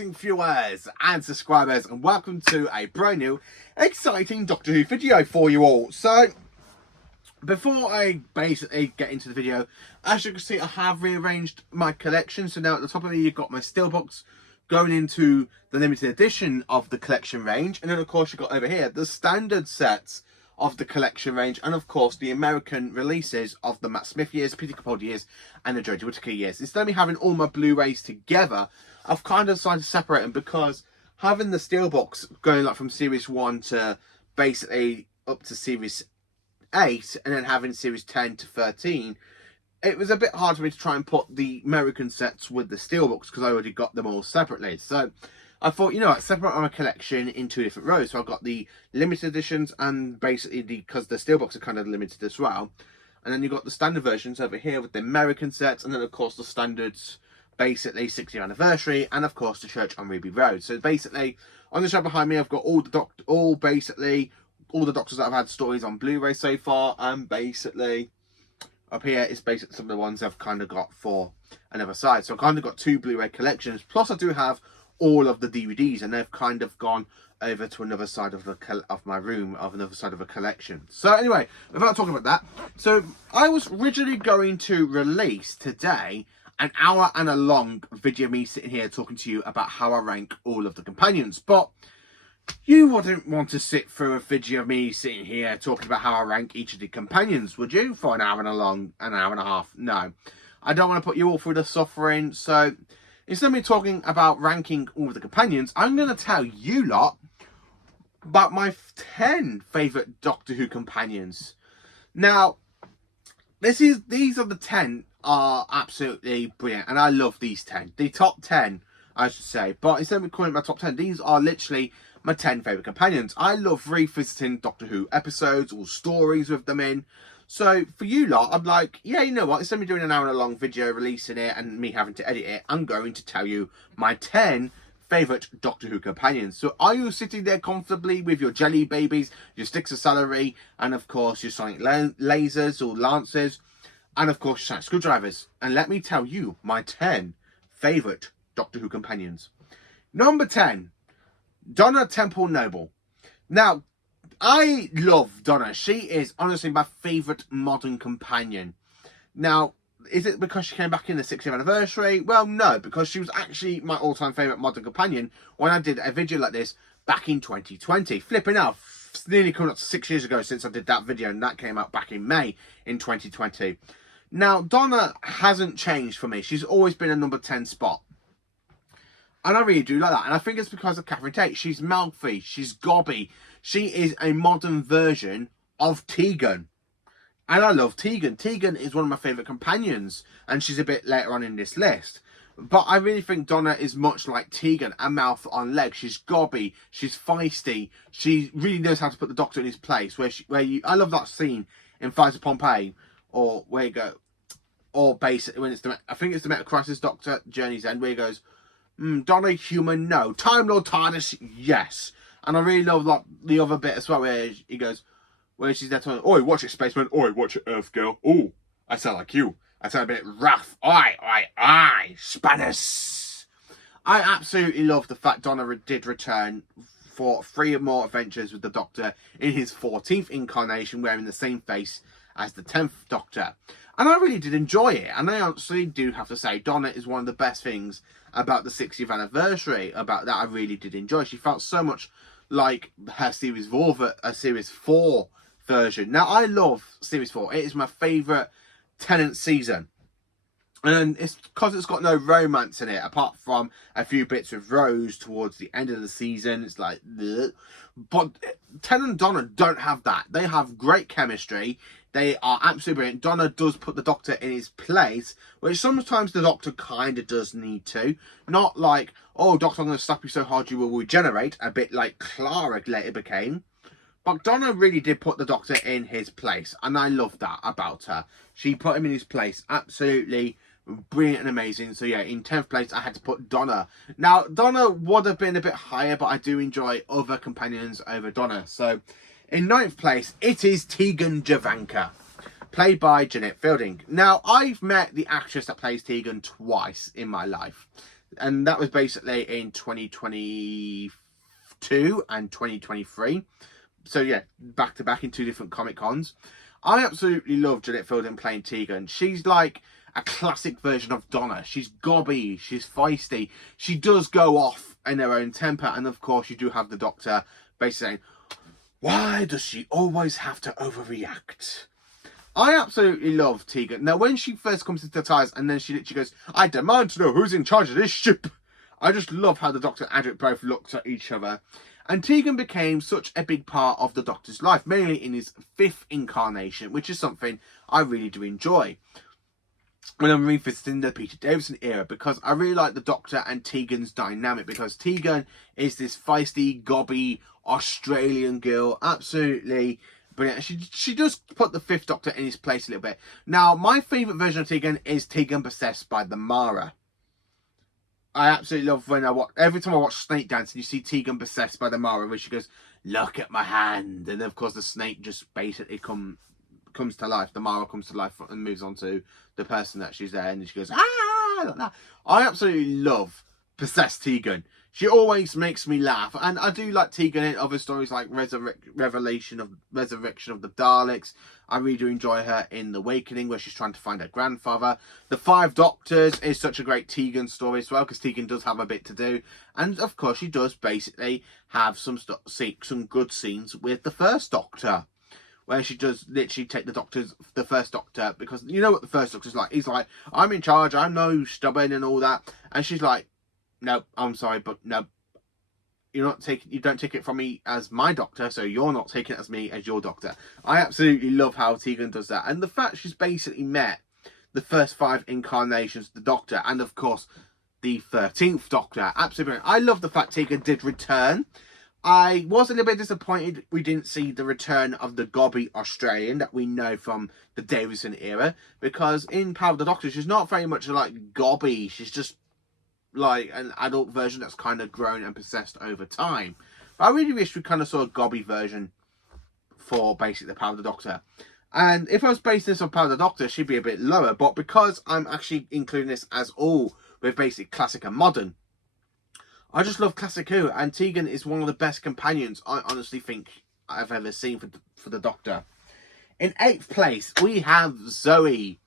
amazing viewers and subscribers, and welcome to a brand new exciting Doctor Who video for you all. So before I basically get into the video, as you can see, I have rearranged my collection. So now at the top of it, you've got my steelbox going into the limited edition of the collection range, and then of course you've got over here the standard sets of the collection range, and of course the American releases of the Matt Smith years, Peter Capaldi years, and the Jodie Whittaker years. Instead of me having all my Blu-rays together, I've kind of decided to separate them, because having the steelbox going like from series 1 to basically up to series 8, and then having series 10 to 13, it was a bit hard for me to try and put the American sets with the steelbox, because I already got them all separately. So I thought, you know what, separate my collection in 2 different rows. So I've got the limited editions, and basically because the steelbox are kind of limited as well. And then you've got the standard versions over here with the American sets, and then of course the standards, basically 60th anniversary, and of course the Church on Ruby Road. So basically on the shelf behind me, I've got all the Doctors that I've had stories on Blu-ray so far, and basically up here is basically some of the ones I've kind of got for another side. So I've kind of got 2 Blu-ray collections, plus I do have all of the DVDs, and they've kind of gone over to another side of my room, of another side of a collection. So anyway, without talking about that, so I was originally going to release today an hour and a long video of me sitting here talking to you about how I rank all of the companions, but you wouldn't want to sit through a video of me sitting here talking about how I rank each of the companions, would you? For an hour and an hour and a half. No, I don't want to put you all through the suffering. So instead of me talking about ranking all of the companions, I'm going to tell you lot about my 10 favourite Doctor Who companions. Now, these are the 10 are absolutely brilliant, and I love these 10. The top 10, I should say. But instead of me calling it my top 10, these are literally my 10 favourite companions. I love revisiting Doctor Who episodes or stories with them in. So for you lot, I'm like, yeah, you know what, instead of me doing an hour and a long video releasing it and me having to edit it, I'm going to tell you my 10 favourite Doctor Who companions. So are you sitting there comfortably with your jelly babies, your sticks of celery, and of course your sonic lasers or lances, and of course your sonic screwdrivers? And let me tell you my 10 favourite Doctor Who companions. Number 10, Donna Noble. Now, I love Donna. She is honestly my favourite modern companion. Now, is it because she came back in the 60th anniversary? Well, no, because she was actually my all-time favourite modern companion when I did a video like this back in 2020. Flipping out, it's nearly coming up to 6 years ago since I did that video, and that came out back in May in 2020. Now, Donna hasn't changed for me. She's always been a number 10 spot. And I really do like that. And I think it's because of Catherine Tate. She's mouthy. She's gobby. She is a modern version of Tegan. And I love Tegan. Tegan is one of my favourite companions. And she's a bit later on in this list. But I really think Donna is much like Tegan. A mouth on legs. She's gobby. She's feisty. She really knows how to put the Doctor in his place. I love that scene in Fires of Pompeii. Or where you go. Or basically when I think it's the Meta Crisis Doctor, Journey's End, where he goes, Donna human, no. Time Lord TARDIS, yes. And I really love like the other bit as well, where he goes, where she's there telling, oi, watch it, spaceman. Oi, watch it, Earth girl. Oh, I sound like you. I sound a bit rough. Oi, Spanners. I absolutely love the fact Donna did return for 3 more adventures with the Doctor in his 14th incarnation, wearing the same face as the 10th Doctor. And I really did enjoy it. And I honestly do have to say, Donna is one of the best things about the 60th anniversary. About that, I really did enjoy. She felt so much like her Series 4 version. Now, I love Series 4. It is my favourite Tennant season. And it's because it's got no romance in it, apart from a few bits with Rose towards the end of the season. It's like, bleh. But Tennant and Donna don't have that. They have great chemistry. They are absolutely brilliant. Donna does put the Doctor in his place, which sometimes the Doctor kind of does need to. Not like, oh, Doctor, I'm going to slap you so hard you will regenerate, a bit like Clara later became. But Donna really did put the Doctor in his place, and I love that about her. She put him in his place. Absolutely brilliant and amazing. So yeah, in 10th place, I had to put Donna. Now, Donna would have been a bit higher, but I do enjoy other companions over Donna. So in 9th place, it is Tegan Javanka, played by Jeanette Fielding. Now, I've met the actress that plays Tegan twice in my life. and that was basically in 2022 and 2023. So yeah, back to back in 2 different Comic Cons. I absolutely love Janet Fielding playing Tegan. She's like a classic version of Donna. She's gobby, she's feisty, she does go off in her own temper, and of course you do have the Doctor basically saying, why does she always have to overreact? I absolutely love Tegan. Now, when she first comes into TARDIS and then she literally goes, I demand to know who's in charge of this ship. I just love how the Doctor and Adric both looked at each other. And Tegan became such a big part of the Doctor's life, mainly in his 5th incarnation, which is something I really do enjoy when I'm revisiting the Peter Davison era, because I really like the Doctor and Tegan's dynamic, because Tegan is this feisty, gobby Australian girl, absolutely brilliant. She does put the 5th Doctor in his place a little bit. Now, my favourite version of Tegan is Tegan possessed by the Mara. I absolutely love when every time I watch Snake Dance and you see Tegan possessed by the Mara, where she goes, look at my hand, and then of course the snake just basically comes to life. The Mara comes to life and moves on to the person that she's there, and she goes, ah, like that. I absolutely love possessed Tegan. She always makes me laugh, and I do like Tegan in other stories like Resurrection of the Daleks. I really do enjoy her in The Awakening, where she's trying to find her grandfather. The 5 Doctors is such a great Tegan story as well, because Tegan does have a bit to do, and of course she does basically have some good scenes with the 1st Doctor, where she does literally take the 1st Doctor, because you know what the 1st Doctor's like. He's like, I'm in charge, I'm no stubborn and all that, and she's like, no, I'm sorry, but no, you don't take it from me as my Doctor, so you're not taking it as me as your Doctor. I absolutely love how Tegan does that, and the fact she's basically met the first 5 incarnations of the Doctor, and of course the 13th Doctor. Absolutely brilliant. I love the fact Tegan did return. I was a little bit disappointed we didn't see the return of the gobby Australian that we know from the Davison era, because in Power of the Doctor she's not very much like gobby. She's just like an adult version that's kind of grown and possessed over time. But I really wish we kind of saw a gobby version for basically the Power of the Doctor. And if I was basing this on Power of the Doctor, she'd be a bit lower. But because I'm actually including this as all with basic classic and modern, I just love Classic Who. And Tegan is one of the best companions I honestly think I've ever seen for the Doctor. In 8th place, we have Zoe,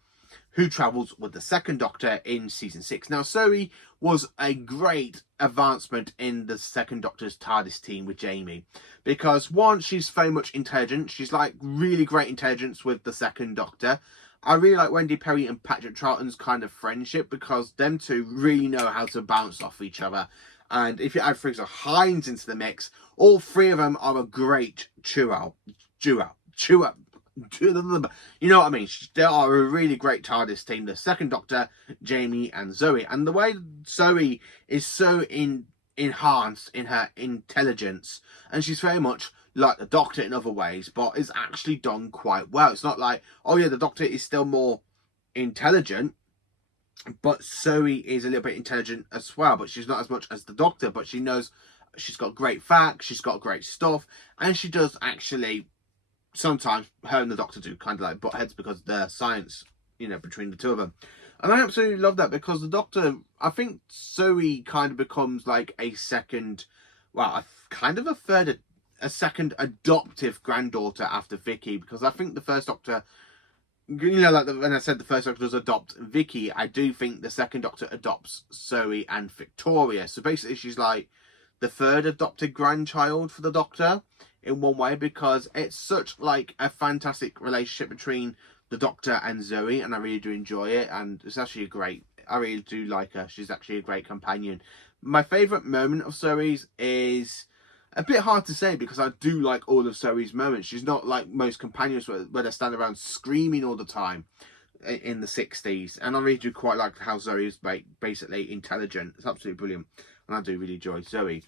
who travels with the 2nd Doctor in season 6. Now, Zoe was a great advancement in the 2nd Doctor's TARDIS team with Jamie, because one, she's very much intelligent. She's like really great intelligence with the 2nd Doctor. I really like Wendy Perry and Patrick Troughton's kind of friendship, because them two really know how to bounce off each other. And if you add Fraser Hines into the mix, all 3 of them are a great duo. You know what I mean? They are a really great TARDIS team. The 2nd Doctor, Jamie and Zoe. And the way Zoe is so enhanced in her intelligence, and she's very much like the Doctor in other ways, but is actually done quite well. It's not like, oh yeah, the Doctor is still more intelligent, but Zoe is a little bit intelligent as well, but she's not as much as the Doctor. But she knows, she's got great facts, she's got great stuff, and she does actually, sometimes her and the Doctor do kind of like butt heads because of the science, you know, between the 2 of them. And I absolutely love that, because the Doctor, I think Zoe kind of becomes like a second, well, a second adoptive granddaughter after Vicky, because I think the 1st Doctor, you know, like when I said the 1st Doctor does adopt Vicky, I do think the 2nd Doctor adopts Zoe and Victoria. So basically she's like the 3rd adopted grandchild for the Doctor in one way, because it's such like a fantastic relationship between the Doctor and Zoe, and I really do enjoy it, and it's actually I really do like her. She's actually a great companion. My favourite moment of Zoe's is a bit hard to say, because I do like all of Zoe's moments. She's not like most companions where they stand around screaming all the time in the 60s, and I really do quite like how Zoe is basically intelligent. It's absolutely brilliant, and I do really enjoy Zoe.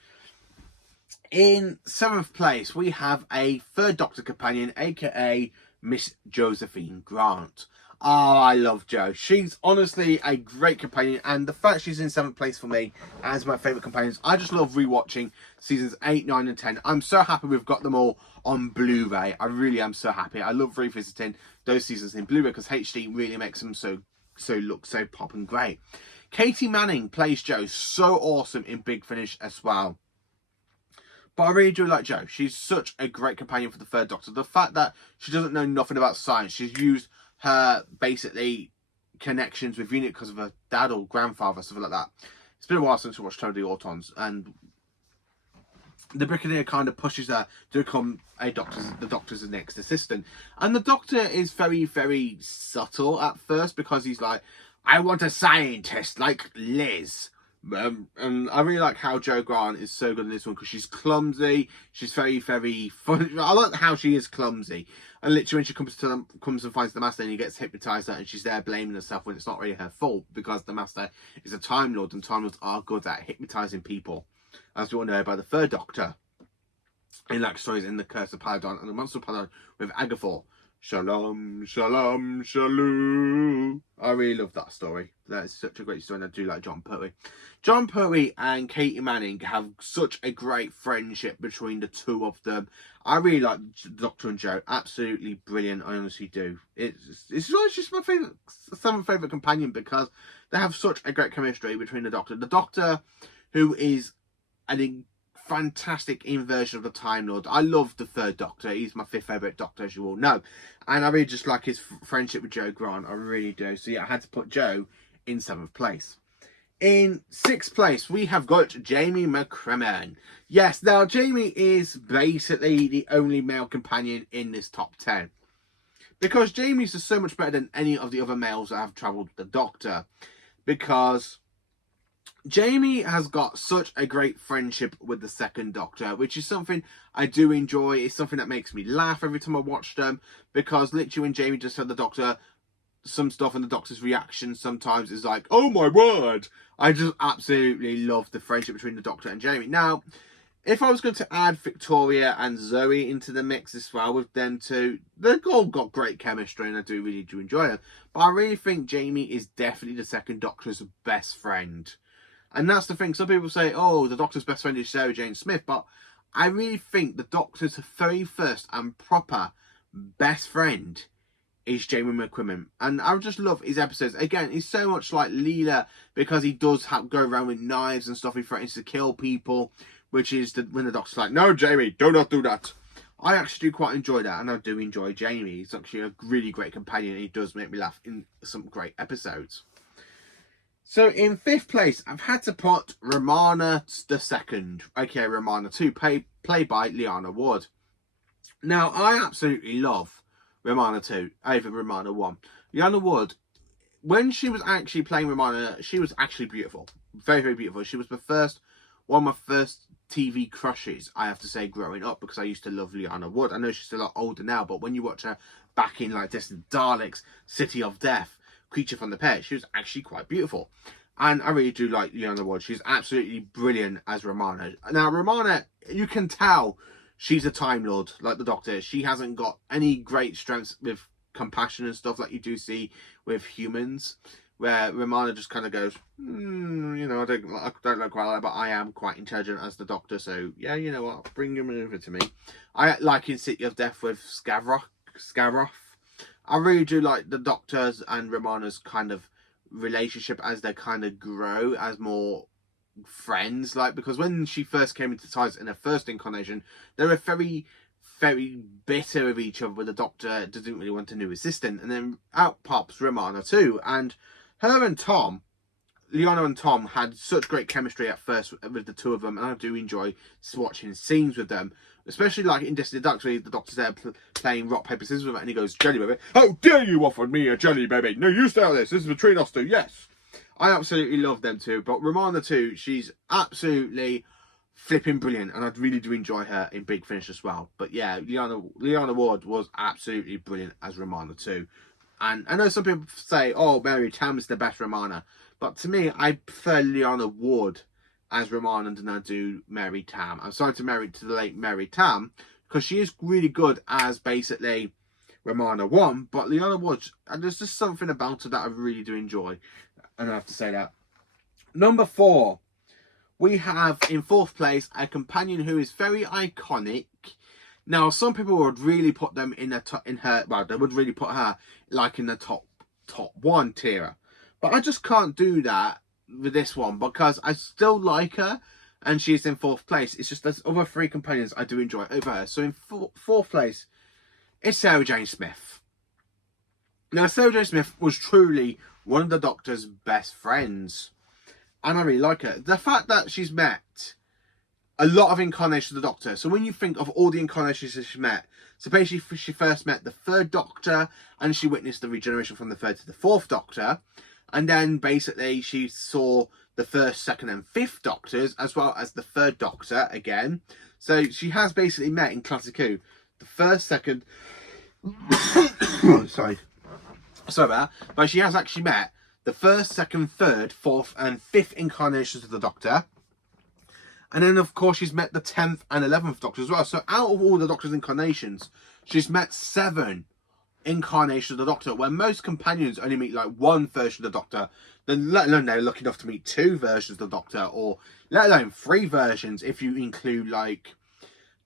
In 7th place, we have a 3rd Doctor companion, aka Miss Josephine Grant. Oh, I love Jo. She's honestly a great companion, and the fact she's in 7th place for me as my favourite companions, I just love rewatching seasons 8, 9 and 10. I'm so happy we've got them all on Blu-ray. I really am so happy. I love revisiting those seasons in Blu-ray, because HD really makes them so look so pop and great. Katie Manning plays Jo so awesome in Big Finish as well. But I really do like Jo. She's such a great companion for the Third Doctor. The fact that she doesn't know nothing about science, she's used her, basically, connections with Unit because of her dad or grandfather, something like that. It's been a while since we watched Tour de Autons, and the Brigadier kind of pushes her to become the Doctor's next assistant. And the Doctor is very, very subtle at first, because he's like, I want a scientist like Liz. And I really like how Jo Grant is so good in this one, because she's clumsy. She's very, very funny. I like how she is clumsy. And literally, when she comes and finds the Master, and he gets hypnotised, and she's there blaming herself when it's not really her fault, because the Master is a Time Lord, and Time Lords are good at hypnotising people, as we all know by the Third Doctor in like stories in The Curse of Paladon and The Monster of Paladon with Agathor. Shalom, shalom, shalom. I really love that story. That is such a great story, and I do like John Pertwee. John Pertwee and Katie Manning have such a great friendship between the two of them. I really like Doctor and Jo. Absolutely brilliant. I honestly do. It's just my seventh favourite companion, because they have such a great chemistry between the Doctor. The Doctor, who is an fantastic inversion of the Time Lord. I love the Third Doctor. He's my fifth favourite Doctor, as you all know. And I really just like his friendship with Jo Grant. I really do. So yeah, I had to put Jo in 7th place. In 6th place, we have got Jamie McCrimmon. Yes, now Jamie is basically the only male companion in this top 10. Because Jamie's just so much better than any of the other males that have travelled with the Doctor. Because Jamie has got such a great friendship with the Second Doctor, which is something I do enjoy. It's something that makes me laugh every time I watch them, because literally when Jamie just said the Doctor some stuff, and the Doctor's reaction sometimes is like, oh my word. I just absolutely love the friendship between the Doctor and Jamie. Now, if I was going to add Victoria and Zoe into the mix as well with them two, they've all got great chemistry, and I do really do enjoy them. But I really think Jamie is definitely the Second Doctor's best friend. And that's the thing. Some people say, oh, the Doctor's best friend is Sarah Jane Smith. But I really think the Doctor's very first and proper best friend is Jamie McCrimmon. And I just love his episodes. Again, he's so much like Leela, because he does go around with knives and stuff. He threatens to kill people, which is when the Doctor's like, no, Jamie, do not do that. I actually do quite enjoy that, and I do enjoy Jamie. He's actually a really great companion, and he does make me laugh in some great episodes. So in 5th place, I've had to put Romana II, aka Romana 2, played by Lyanna Ward. Now, I absolutely love Romana 2 over Romana 1. Lyanna Ward, when she was actually playing Romana, she was actually beautiful. Very, very beautiful. She was one of my first TV crushes, I have to say, growing up, because I used to love Lyanna Ward. I know she's a lot older now, but when you watch her back in like Distant Daleks, City of Death, Creature from the Pit, she was actually quite beautiful. And I really do like Lyanna Ward. She's absolutely brilliant as Romana. Now, Romana, you can tell she's a Time Lord, like the Doctor. She hasn't got any great strengths with compassion and stuff like you do see with humans, where Romana just kind of goes, you know, I don't look quite like that, but I am quite intelligent as the Doctor, so yeah, you know what, bring him over to me. I like in City of Death with Scaroth. I really do like the Doctor's and Romana's kind of relationship as they kind of grow as more friends, like, because when she first came into TARDIS in her first incarnation, they were very, very bitter of each other, where the Doctor doesn't really want a new assistant, and then out pops Romana too, and her and Tom, Lyanna and Tom, had such great chemistry at first with the two of them, and I do enjoy watching scenes with them, especially like in Distant Ducks, where the Doctor's there playing rock, paper, scissors with it, and he goes, jelly baby, how dare you offer me a jelly baby? No, you stay on this is between us two, yes. I absolutely love them too, but Romana too, she's absolutely flipping brilliant, and I really do enjoy her in Big Finish as well. But yeah, Lyanna Ward was absolutely brilliant as Romana too. And I know some people say, oh, Mary Tam's the best Romana, but to me, I prefer Lyanna Ward as Romana than I do Mary Tam. I'm sorry to the late Mary Tam, because she is really good as basically Romana 1, but Lyanna Ward, there's just something about her that I really do enjoy, and I have to say that. Number 4, we have in 4th place a companion who is very iconic. Now, some people would really put them in they would really put her like in the top 1 tier, but I just can't do that, with this one because I still like her, and she's in 4th place. It's just there's other 3 companions I do enjoy over her. So in 4th place, it's Sarah Jane Smith. Now, Sarah Jane Smith was truly one of the Doctor's best friends, and I really like her. The fact that she's met a lot of incarnations of the Doctor. So when you think of all the incarnations that she met, so basically she first met the 3rd Doctor, and she witnessed the regeneration from the 3rd to the 4th Doctor, and then basically she saw the 1st, 2nd and 5th Doctors, as well as the 3rd Doctor again. So she has basically met in Classic Who the 1st, 2nd sorry about that, but she has actually met the 1st, 2nd, 3rd, 4th and 5th incarnations of the Doctor. And then, of course, she's met the 10th and 11th Doctor as well. So out of all the Doctor's incarnations, she's met 7 incarnations of the Doctor, where most companions only meet like 1 version of the Doctor, then let alone they're lucky enough to meet 2 versions of the Doctor, or let alone 3 versions if you include like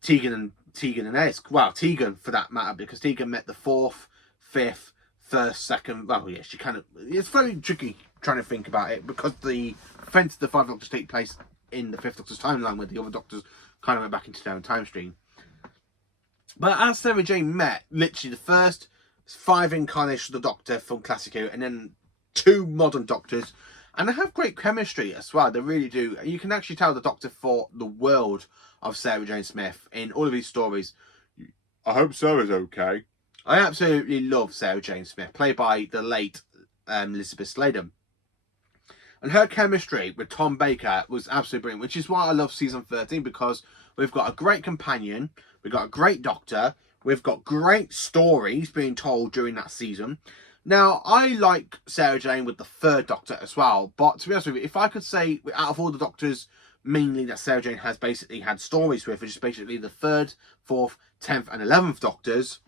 Tegan and Ace. Well, Tegan for that matter, because Tegan met the 4th, 5th, 1st, 2nd. Well, yeah, she kind of. It's very tricky trying to think about it because the events of the 5 Doctors take place in the 5th Doctor's timeline, where the other Doctors kind of went back into their own time stream. But as Sarah Jane met literally the first 5 incarnations of the Doctor from Classic Who, and then 2 modern Doctors, and they have great chemistry as well. They really do. You can actually tell the Doctor thought the world of Sarah Jane Smith in all of these stories. I hope Sarah's okay. I absolutely love Sarah Jane Smith, played by the late Elizabeth Sladen. And her chemistry with Tom Baker was absolutely brilliant, which is why I love season 13, because we've got a great companion, we've got a great Doctor, we've got great stories being told during that season. Now, I like Sarah Jane with the 3rd Doctor as well, but to be honest with you, if I could say, out of all the Doctors, mainly that Sarah Jane has basically had stories with, which is basically the 3rd, 4th, 10th and 11th Doctors,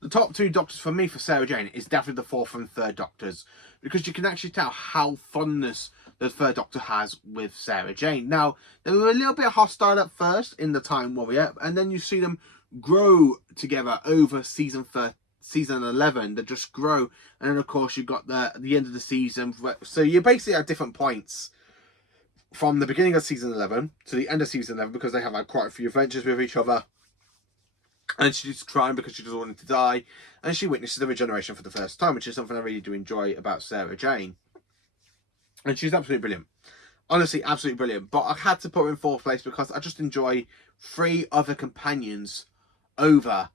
the top 2 Doctors for me for Sarah Jane is definitely the 4th and 3rd Doctors, because you can actually tell how fondness the 3rd Doctor has with Sarah Jane. Now, they were a little bit hostile at first in the Time Warrior, and then you see them grow together over season 11. They just grow, and then of course you've got the end of the season. So you're basically at different points from the beginning of season 11 to the end of season 11, because they have like quite a few adventures with each other. And she's crying because she doesn't want to die. And she witnesses the regeneration for the first time, which is something I really do enjoy about Sarah Jane. And she's absolutely brilliant. Honestly, absolutely brilliant. But I had to put her in 4th place because I just enjoy 3 other companions over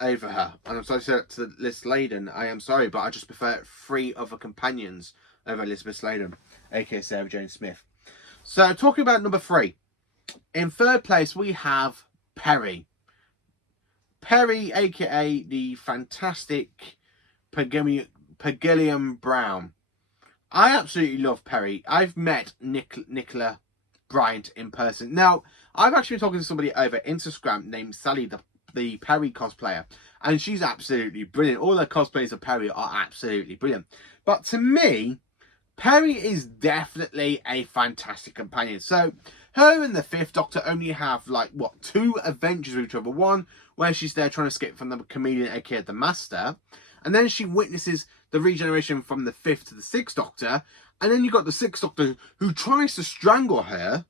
her. And I'm sorry to say that to Liz Sladen. I am sorry, but I just prefer 3 other companions over Elizabeth Sladen, aka Sarah Jane Smith. So, talking about number 3. In 3rd place, we have Perry. Perry, aka the fantastic Pagillium Brown. I absolutely love Perry. I've met Nicola Bryant in person. Now, I've actually been talking to somebody over Instagram named Sally, the Perry cosplayer, and she's absolutely brilliant. All the cosplays of Perry are absolutely brilliant. But to me, Perry is definitely a fantastic companion. So, her and the 5th Doctor only have, like, 2 adventures with each other. One where she's there trying to escape from the chameleon, aka the Master. And then she witnesses the regeneration from the 5th to the 6th Doctor. And then you've got the 6th Doctor who tries to strangle her.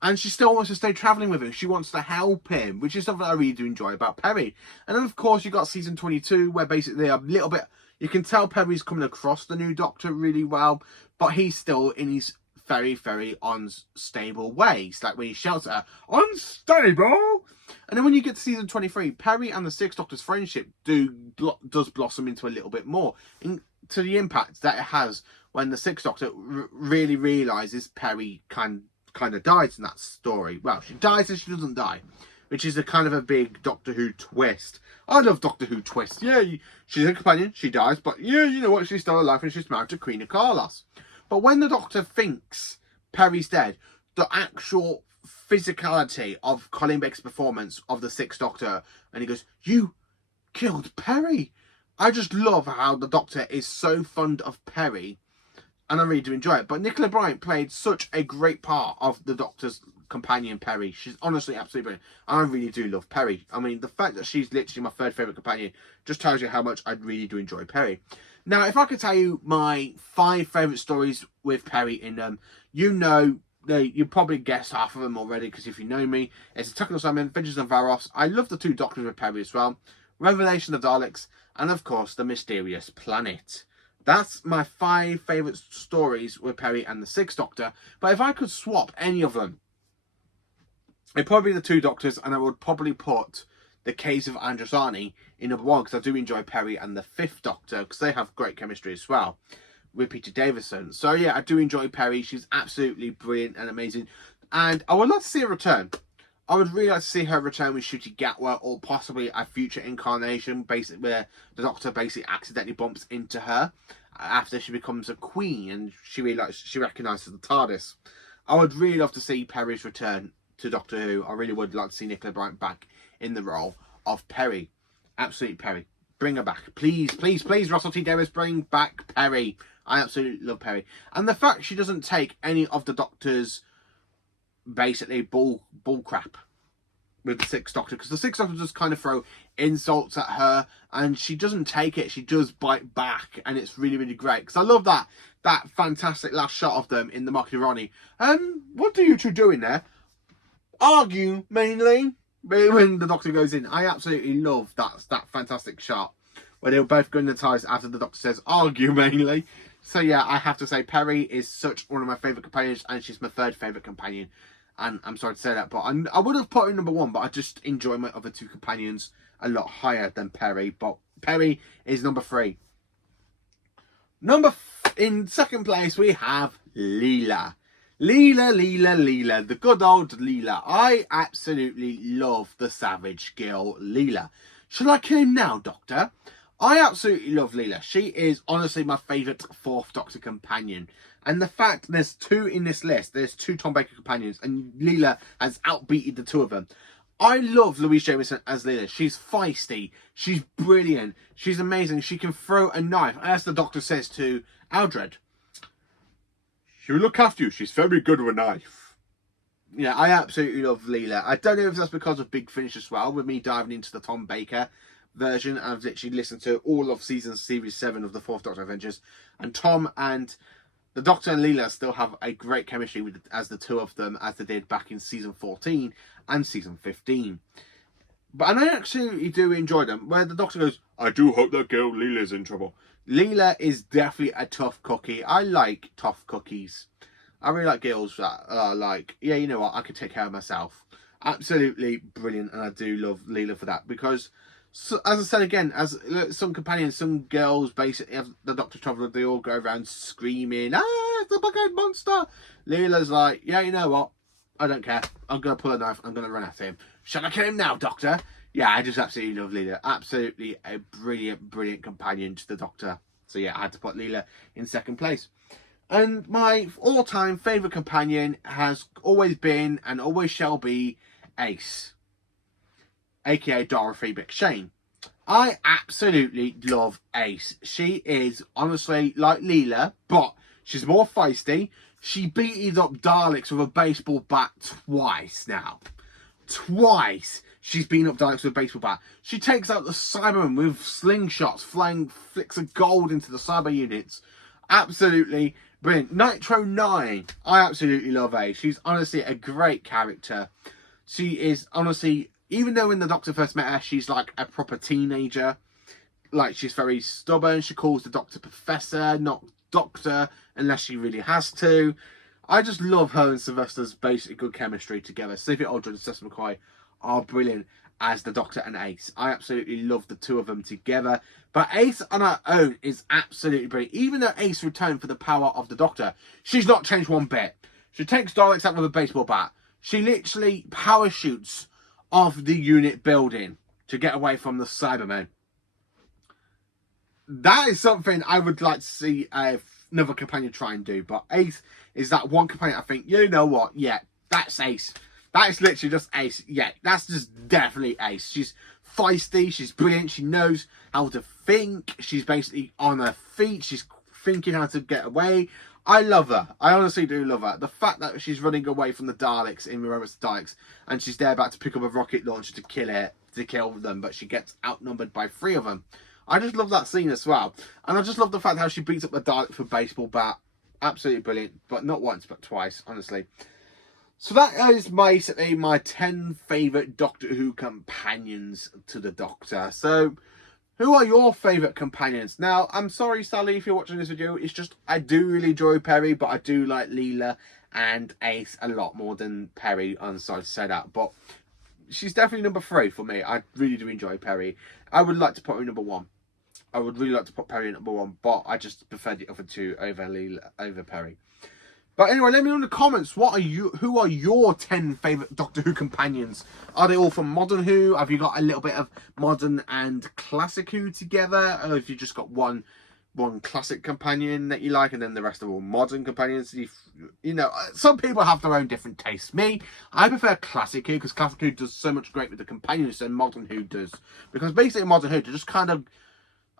And she still wants to stay travelling with him. She wants to help him, which is something I really do enjoy about Perry. And then, of course, you've got season 22, where basically a little bit... You can tell Perry's coming across the new Doctor really well, but he's still in his very, very unstable ways. Like when he shouts at her, "Unstable!" And then when you get to season 23, Perry and the 6th Doctor's friendship does blossom into a little bit more, to the impact that it has when the 6th Doctor really realises Perry kind of dies in that story. Well, she dies and she doesn't die, which is a kind of a big Doctor Who twist. I love Doctor Who twists. Yeah, she's a companion, she dies, but yeah, you know what, she's still alive and she's married to Queen of Carlos. But when the Doctor thinks Perry's dead, the actual physicality of Colin Baker's performance of the 6th Doctor, and he goes, "You killed Perry." I just love how the Doctor is so fond of Perry, and I really do enjoy it. But Nicola Bryant played such a great part of the Doctor's companion, Perry. She's honestly absolutely brilliant. I really do love Perry. I mean, the fact that she's literally my 3rd favourite companion just tells you how much I really do enjoy Perry. Now, if I could tell you my 5 favourite stories with Perry in them, you know, you probably guessed half of them already, because if you know me, it's Attack of the Cybermen, Vengeance of Varos. I love the 2 Doctors with Perry as well. Revelation of the Daleks, and of course, The Mysterious Planet. That's my 5 favourite stories with Perry and the 6th Doctor. But if I could swap any of them, it'd probably be the 2 Doctors, and I would probably put The Case of Androsani in number 1, because I do enjoy Perry and the 5th Doctor, because they have great chemistry as well with Peter Davison. So yeah, I do enjoy Perry. She's absolutely brilliant and amazing, and I would like to see her return. I would really like to see her return with Ncuti Gatwa, or possibly a future incarnation, basically where the Doctor basically accidentally bumps into her after she becomes a queen, and she recognises the TARDIS. I would really love to see Perry's return to Doctor Who. I really would like to see Nicola Bryant back in the role of Perry. Absolutely, Perry. Bring her back. Please, please, please, Russell T Davies, bring back Perry. I absolutely love Perry. And the fact she doesn't take any of the Doctor's basically bull crap with the 6th Doctor, because the 6th Doctor just kind of throw insults at her, and she doesn't take it. She does bite back, and it's really, really great. Because I love that fantastic last shot of them in the Market Ronnie. What are you 2 doing there? Argue, mainly. When the Doctor goes in, I absolutely love that fantastic shot where they were both going to ties after the Doctor says argue, mainly. So yeah, I have to say Perry is such one of my favourite companions, and she's my 3rd favourite companion. And I'm sorry to say that, but I would have put her in number 1, but I just enjoy my other 2 companions a lot higher than Perry. But Perry is number 3. In 2nd place, we have Leela. Leela, the good old Leela. I absolutely love the Savage Girl Leela. Shall I kill him now, Doctor? I absolutely love Leela. She is honestly my favourite 4th Doctor companion. And the fact there's 2 in this list, there's 2 Tom Baker companions, and Leela has outbeaten the 2 of them. I love Louise Jameson as Leela. She's feisty. She's brilliant. She's amazing. She can throw a knife, as the Doctor says to Aldred. She'll look after you. She's very good with a knife. Yeah, I absolutely love Leela. I don't know if that's because of Big Finish as well, with me diving into the Tom Baker version. I've literally listened to all of series 7 of the 4th Doctor Adventures, and Tom and the Doctor and Leela still have a great chemistry as the 2 of them, as they did back in season 14 and season 15. And I actually do enjoy them, where the Doctor goes, I do hope that girl Leela's in trouble. Leela is definitely a tough cookie. I like tough cookies. I really like girls that are like, yeah, you know what, I can take care of myself. Absolutely brilliant, and I do love Leela for that, because so, as I said again, as some companions, some girls basically have the Doctor Traveller, they all go around screaming, it's the bug-eyed monster. Leela's like, yeah, you know what, I don't care. I'm going to pull a knife, I'm going to run at him. Shall I kill him now, Doctor? Yeah, I just absolutely love Leela. Absolutely a brilliant, brilliant companion to the Doctor. So yeah, I had to put Leela in 2nd place. And my all-time favourite companion has always been, and always shall be, Ace, aka Dorothy McShane. I absolutely love Ace. She is honestly like Leela, but she's more feisty. She beated up Daleks with a baseball bat twice now. Twice she's been up Daleks with a baseball bat. She takes out the Cybermen with slingshots, flying flicks of gold into the cyber units. Absolutely brilliant. Nitro 9. I absolutely love Ace. She's honestly a great character. She is honestly, even though when the Doctor first met her, she's like a proper teenager. Like, she's very stubborn. She calls the Doctor Professor, not Doctor, unless she really has to. I just love her and Sylvester's basic good chemistry together. Sophie Aldred and Cecil McCoy are brilliant as the Doctor and Ace. I absolutely love the 2 of them together. But Ace on her own is absolutely brilliant. Even though Ace returned for the power of the Doctor, she's not changed one bit. She takes Daleks out with a baseball bat. She literally parachutes off the unit building to get away from the Cybermen. That is something I would like to see another companion try and do. But Ace is that one companion I think, you know what, yeah, that's Ace. That is literally just Ace. Yeah, that's just definitely Ace. She's feisty, she's brilliant, she knows how to think, she's basically on her feet, she's thinking how to get away. I love her. I honestly do love her. The fact that she's running away from the Daleks in Remembrance of the Daleks, and she's there about to pick up a rocket launcher to kill them, but she gets outnumbered by 3 of them. I just love that scene as well. And I just love the fact how she beats up the Dalek for a baseball bat. Absolutely brilliant. But not once, but twice, honestly. So that is basically my 10 favourite Doctor Who companions to the Doctor. So, who are your favourite companions? Now, I'm sorry, Sally, if you're watching this video. It's just, I do really enjoy Perry, but I do like Leela and Ace a lot more than Perry. I'm sorry to say that, but she's definitely number 3 for me. I really do enjoy Perry. I would like to put her in number 1. I would really like to put Perry in number 1, but I just prefer the other 2 over Leela, over Perry. But anyway, let me know in the comments, who are your 10 favourite Doctor Who companions? Are they all from Modern Who? Have you got a little bit of Modern and Classic Who together? Or have you just got one classic companion that you like, and then the rest are all modern companions? You know, some people have their own different tastes. Me, I prefer Classic Who, because Classic Who does so much great with the companions than Modern Who does. Because basically Modern Who, they just kind of,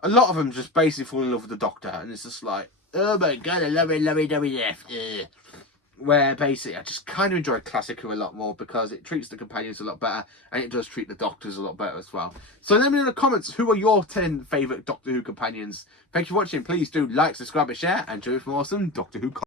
a lot of them just basically fall in love with the Doctor, and it's just like, oh my god, I love it, WWF. Where basically I just kind of enjoy Classic Who a lot more, because it treats the companions a lot better, and it does treat the Doctors a lot better as well. So let me know in the comments, who are your 10 favourite Doctor Who companions? Thank you for watching. Please do like, subscribe and share, and join for more awesome Doctor Who content.